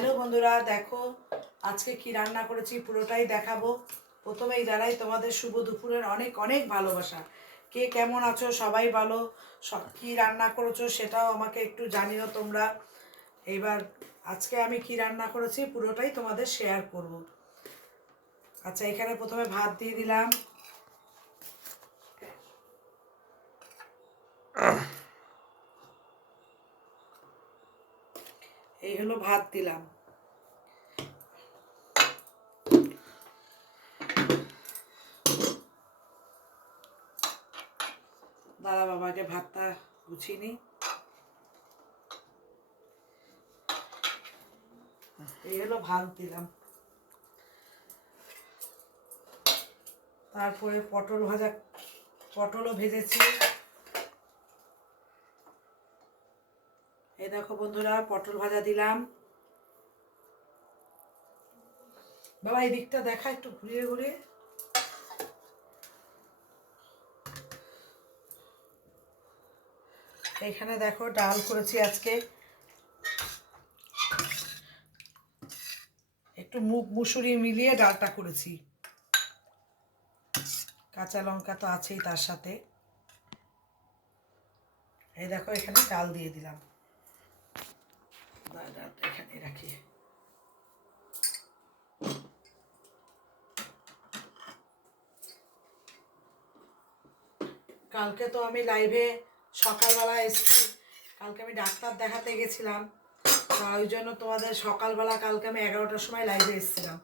Hello বন্ধুরা, দেখো আজকে কি রান্না করেছি পুরোটাই দেখাবো। প্রথমেই জানাই তোমাদের শুভ দুপুরের অনেক অনেক ভালোবাসা। কে কেমন আছো, সবাই ভালো। সব কী রান্না করেছো সেটাও আমাকে একটু জানিও তোমরা। এইবার আজকে আমি কি রান্না করেছি পুরোটাই তোমাদের শেয়ার করব। আচ্ছা, এখানে প্রথমে ভাত দিয়ে দিলাম। এই হলো ভাত দিলাম। দাদা বাবাকে ভাতটা গুছিয়ে নিই। এই হলো ভাত দিলাম। তারপরে পটলও ভেজেছি। এই দেখো বন্ধুরা, পটল ভাজা দিলাম। বাবা এই দিকটা দেখা একটু ঘুরিয়ে ঘুরিয়ে। এখানে দেখো ডাল করেছি আজকে, একটু মুগ মুসুরি মিলিয়ে ডালটা করেছি। কাঁচা লঙ্কা তো আছেই তার সাথে। এই দেখো এখানে ডাল দিয়ে দিলাম। ডালটা এখানে রাখি। কালকে তো আমি লাইভে সকালবেলা এসেছি। কালকে আমি ডাক্তার দেখাতে গেছিলাম, তা ওই জন্য তোমাদের সকালবেলা কালকে আমি 11টার সময় লাইভে এসেছিলাম।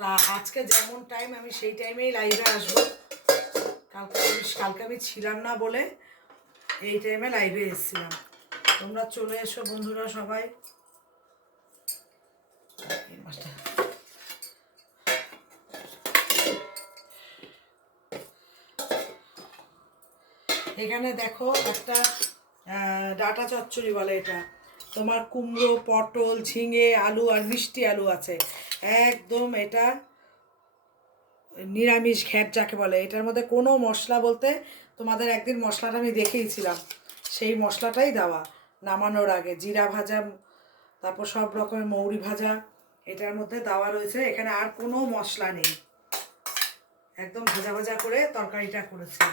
তা আজকে যেমন টাইম আমি সেই টাইমেই লাইভে আসবো। কালকে আমি ছিলাম না বলে এই টাইমে লাইভে এসেছিলাম। তোমরা চলে এসো বন্ধুরা সবাই। এই মাছটা এখানে দেখো একটা ডাটা চচ্চড়ি বলে এটা। তোমার কুমড়ো, পটল, ঝিঙে, আলু আর মিষ্টি আলু আছে। একদম এটা নিরামিষ ঘ্যাট যাকে বলে। এটার মধ্যে কোনো মশলা বলতে তোমাদের একদিন মশলাটা আমি দেখিয়েছিলাম, সেই মশলাটাই দেওয়া। নামানোর আগে জিরা ভাজা, তারপর সব রকমের মৌরি ভাজা এটার মধ্যে দেওয়া রয়েছে। এখানে আর কোনো মশলা নেই, একদম ভাজা ভাজা করে তরকারিটা করেছি।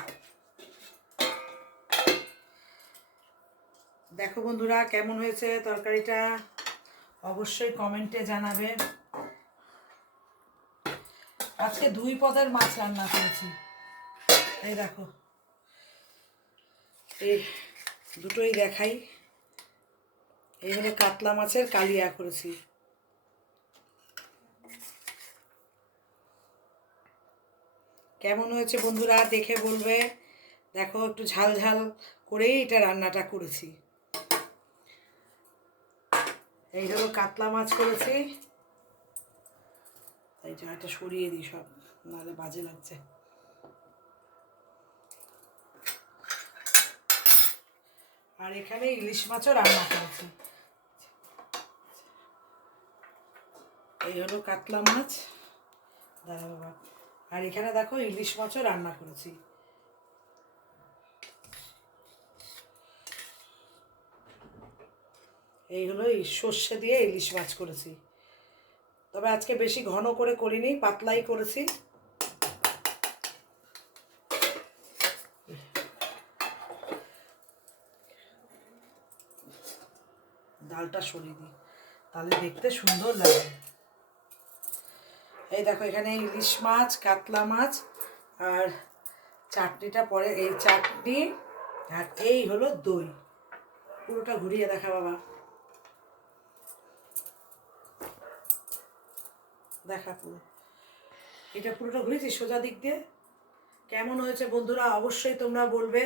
দেখো বন্ধুরা কেমন হয়েছে তরকারিটা, অবশ্যই কমেন্টে জানাবে। আজকে 2 পদের মাছ রান্না করেছি। এই দেখো, এই দুটোই দেখাই। এই হলো কাতলা মাছের কালিয়া করেছি। কেমন হয়েছে বন্ধুরা দেখে বলবে। দেখো একটু ঝাল ঝাল করেই এটা রান্নাটা করেছি। এই হলো কাতলা মাছ করেছি। তাই এটা সরিয়ে দিই সব, নাহলে বাজে লাগছে। আর এখানে ইলিশ মাছও রান্না করেছি। এই হলো কাতলা মাছ, দাদা বাবা। আর এখানে দেখো ইলিশ মাছও রান্না করেছি। এই হলো সর্ষে দিয়ে ইলিশ মাছ করেছি। তবে আজকে বেশি ঘন করে করিনি, পাতলাই করেছি। ডালটা সরিয়ে দিই, তাহলে দেখতে সুন্দর লাগে। এই দেখো এখানে ইলিশ মাছ, কাতলা মাছ আর চাটনিটা পরে। এই চাটনি আর এই হলো দই। পুরোটা ঘুরিয়ে দেখা বাবা, দেখা পুরো। এটা পুরোটা ঘুরেছি সোজা দিক দিয়ে। কেমন হয়েছে বন্ধুরা অবশ্যই তোমরা বলবে।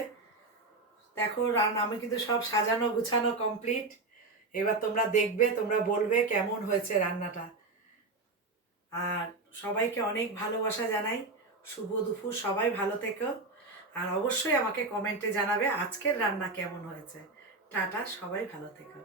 দেখো আমি কিন্তু সব সাজানো গুছানো কমপ্লিট। এবার তোমরা দেখবে, তোমরা বলবে কেমন হয়েছে রান্নাটা। আর সবাইকে অনেক ভালোবাসা জানাই। শুভ দুপুর, সবাই ভালো থেকো। আর অবশ্যই আমাকে কমেন্টে জানাবে আজকের রান্না কেমন হয়েছে। টাটা, সবাই ভালো থেকো।